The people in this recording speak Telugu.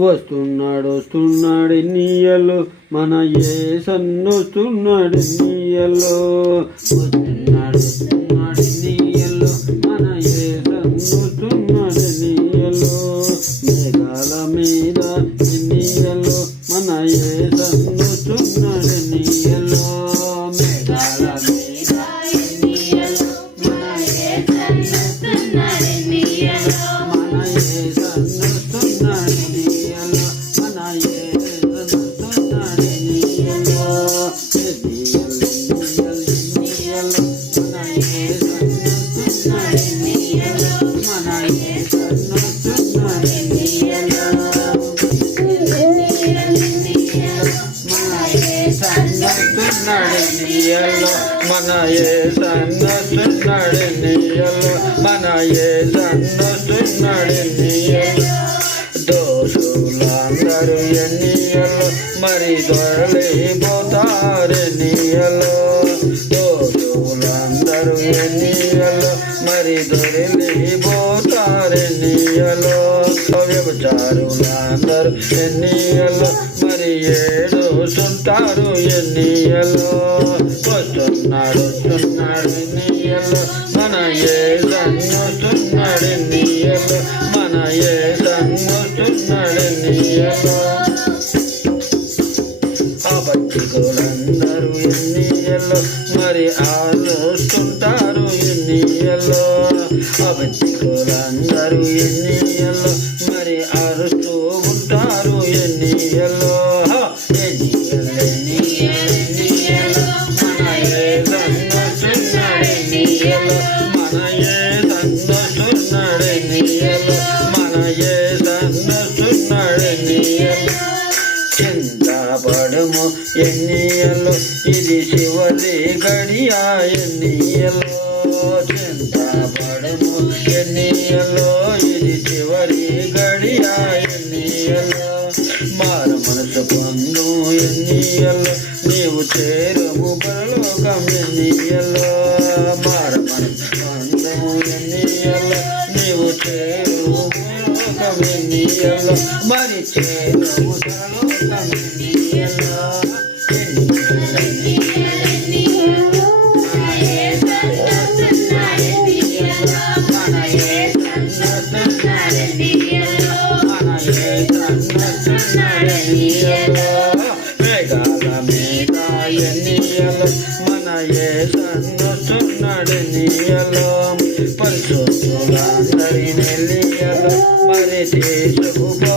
వస్తున్నాడు ఎన్నియలు మన యేసయ్య వస్తున్నాడు ఎన్నియలు వస్తున్నాడు ఎన్నియలు మన యేసయ్య వస్తున్నాడు ఎన్నియలు మేఘాల మీద ఎన్నియలు మన యేసయ్య వస్తున్నాడు ఎన్నియలు మేఘాల మీద ఎన్నియలు మన యేసయ్య వస్తున్నాడు ఎన్నియలు మన యేసయ్య వస్తున్నాడు ఎన్నియలు మన యేసయ్య వస్తున్నాడు ఎన్నియలు ఎన్నియలు మన యేసయ్య వస్తున్నాడు ఎన్నియలు మన యేసయ్య వస్తున్నాడు ఎన్నియలు మన యేసయ్య వస్తున్నాడు ఎన్నియలు మన యేసయ్య వస్తున్నాడు ఎన్నియలు దోషులందరూ ఎన్నియలు మరి దొరలిపోతారు ఎన్నియలు దోషులందరూ ఎన్నియలు మరి దొరలిపోతారు ఎన్నియలు వ్యభిచారులందరూ ఎన్నియలు మరి ఏడుస్తుంటారు ఎన్నియలు వస్తున్నాడు ఎన్నియలు మన యేసయ్య వస్తున్నాడు ఎన్నియలు మన యేసయ్య వస్తున్నాడు ఎన్నియలు అబద్ధికులందరూ ఎన్నియలు మరి ఆలోస్తుంటారు ఎన్నియలు అబద్ధికులందరూ ఎన్నియలు మరి అరుస్తూ ఉంటారు ఎన్నియలు ఎన్నియలు మన యేసయ్య వస్తున్నాడు ఎన్నియలు మన యేసయ్య వస్తున్నాడు ఎన్నియలు మన యేసయ్య వస్తున్నాడు ఎన్నియలు చింతపడము ఎన్నియలు ఇది చివరి గడియ ఎన్నియలు చింతపడము ఎన్నియలు ఇది చివరి గడియ ఎన్నియలు మారు మనసు పొందు ఎన్నియలు నీవు చేరుము పరలోకం ఎన్నియలు మారు మనసు పొందు ఎన్నియలు నీవు చేరుము పరలోకం ఎన్నియలు మరి చేరుము పరలోకం ఎన్నియలు మేఘాల మీద ఎన్నియలు మన యేసయ్య వస్తున్నాడు ఎన్నియలు పరిశుద్ధులందరి నెల్లియలు మరి తీసుకుపో